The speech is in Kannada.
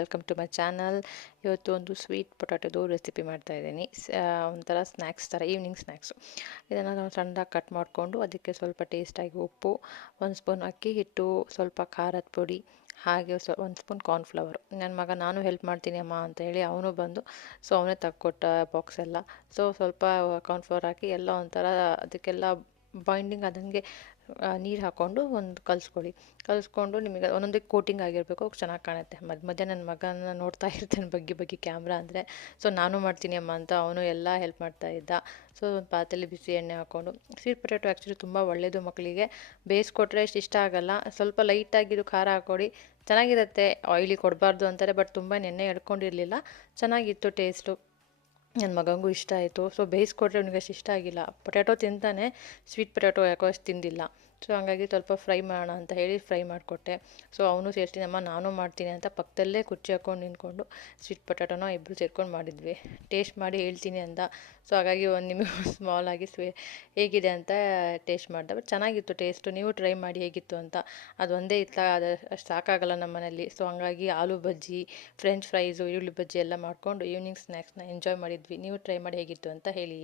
Welcome to my channel. ಇವತ್ತು ಒಂದು ಸ್ವೀಟ್ ಪೊಟ್ಯಾಟೊದು ರೆಸಿಪಿ ಮಾಡ್ತಾ ಇದ್ದೀನಿ. ಒಂಥರ ಸ್ನ್ಯಾಕ್ಸ್ ಥರ, ಈವ್ನಿಂಗ್ ಸ್ನ್ಯಾಕ್ಸು. ಇದನ್ನು ನಾವು ಸಣ್ಣದಾಗಿ ಕಟ್ ಮಾಡಿಕೊಂಡು ಅದಕ್ಕೆ ಸ್ವಲ್ಪ ಟೇಸ್ಟಾಗಿ ಉಪ್ಪು, 1 ಸ್ಪೂನ್ ಅಕ್ಕಿ ಹಿಟ್ಟು, ಸ್ವಲ್ಪ ಖಾರದ ಪುಡಿ, ಹಾಗೆ 1 ಸ್ಪೂನ್ ಕಾರ್ನ್ಫ್ಲವರು. ನನ್ನ ಮಗ ನಾನು ಹೆಲ್ಪ್ ಮಾಡ್ತೀನಿ ಅಮ್ಮ ಅಂತ ಹೇಳಿ ಅವನು ಬಂದು ಅವನೇ ತಕ್ಕೊಟ್ಟ ಬಾಕ್ಸ್ ಎಲ್ಲ. ಸ್ವಲ್ಪ ಕಾರ್ನ್ಫ್ಲವರ್ ಹಾಕಿ ಎಲ್ಲ ಒಂಥರ ಅದಕ್ಕೆಲ್ಲ ಬೈಂಡಿಂಗ್ ಆದಂಗೆ ನೀರು ಹಾಕ್ಕೊಂಡು ಕಲಿಸ್ಕೊಂಡು ನಿಮಗೆ ಒಂದೊಂದೇ ಕೋಟಿಂಗ್ ಆಗಿರಬೇಕು, ಚೆನ್ನಾಗಿ ಕಾಣುತ್ತೆ. ಮಧ್ಯೆ ನನ್ನ ಮಗನ ನೋಡ್ತಾ ಇರ್ತಾನೆ ಬಗ್ಗೆ ಕ್ಯಾಮ್ರಾ ಅಂದರೆ. ನಾನು ಮಾಡ್ತೀನಿ ಅಮ್ಮ ಅಂತ ಅವನು ಎಲ್ಲ ಹೆಲ್ಪ್ ಮಾಡ್ತಾ ಇದ್ದ. ಒಂದು ಪಾತ್ರೆಯಲ್ಲಿ ಬಿಸಿ ಎಣ್ಣೆ ಹಾಕ್ಕೊಂಡು, ಸ್ವೀಟ್ ಪೊಟ್ಯಾಟೊ ಆ್ಯಕ್ಚುಲಿ ತುಂಬ ಒಳ್ಳೆಯದು ಮಕ್ಕಳಿಗೆ. ಬೇಯಿಸ್ಕೊಟ್ರೆ ಇಷ್ಟ ಆಗಲ್ಲ, ಸ್ವಲ್ಪ ಲೈಟಾಗಿದ್ದು ಖಾರ ಹಾಕ್ಕೊಡಿ, ಚೆನ್ನಾಗಿರುತ್ತೆ. ಆಯಿಲಿ ಕೊಡಬಾರ್ದು ಅಂತಾರೆ, ಬಟ್ ತುಂಬ ಎಣ್ಣೆ ಎಳ್ಕೊಂಡಿರಲಿಲ್ಲ, ಚೆನ್ನಾಗಿತ್ತು ಟೇಸ್ಟು. ನನ್ನ ಮಗನಿಗೂ ಇಷ್ಟ ಆಯಿತು. ಬೇಯಿಸ್ಕೊಟ್ರೆ ಅವನಿಗೆ ಅಷ್ಟು ಇಷ್ಟ ಆಗಿಲ್ಲ. ಪೊಟ್ಯಾಟೊ ತಿಂತಾನೆ, ಸ್ವೀಟ್ ಪೊಟ್ಯಾಟೊ ಯಾಕೋ ಅಷ್ಟು ತಿಂದಿಲ್ಲ. ಹಾಗಾಗಿ ಸ್ವಲ್ಪ ಫ್ರೈ ಮಾಡೋಣ ಅಂತ ಹೇಳಿ ಫ್ರೈ ಮಾಡಿಕೊಟ್ಟೆ. ಅವನು ಸೇರ್ತೀನಮ್ಮ ನಾನು ಮಾಡ್ತೀನಿ ಅಂತ ಪಕ್ಕದಲ್ಲೇ ಕುರ್ಚಿ ಹಾಕ್ಕೊಂಡು ನಿಂತ್ಕೊಂಡು ಸ್ವೀಟ್ ಪೊಟ್ಯಾಟೊನ ಇಬ್ಬರು ಸೇರ್ಕೊಂಡು ಮಾಡಿದ್ವಿ. ಟೇಸ್ಟ್ ಮಾಡಿ ಹೇಳ್ತೀನಿ ಅಂದ. ಹಾಗಾಗಿ ಒಂದು ನಿಮಗೆ ಸ್ಮಾಲಾಗಿ ಹೇಗಿದೆ ಅಂತ ಟೇಸ್ಟ್ ಮಾಡಿದೆ. ಬಟ್ ಚೆನ್ನಾಗಿತ್ತು ಟೇಸ್ಟು. ನೀವು ಟ್ರೈ ಮಾಡಿ ಹೇಗಿತ್ತು ಅಂತ. ಅದು ಒಂದೇ ಇತ್ತ, ಅದು ಅಷ್ಟು ಸಾಕಾಗಲ್ಲ ನಮ್ಮ ಮನೇಲಿ. ಹಂಗಾಗಿ ಆಲೂ ಬಜ್ಜಿ, ಫ್ರೆಂಚ್ ಫ್ರೈಸು, ಈರುಳ್ಳಿ ಬಜ್ಜಿ ಎಲ್ಲ ಮಾಡಿಕೊಂಡು ಈವ್ನಿಂಗ್ ಸ್ನ್ಯಾಕ್ಸ್ನ ಎಂಜಾಯ್ ಮಾಡಿದ್ವಿ. ನೀವು ಟ್ರೈ ಮಾಡಿ ಹೇಗಿತ್ತು ಅಂತ ಹೇಳಿ.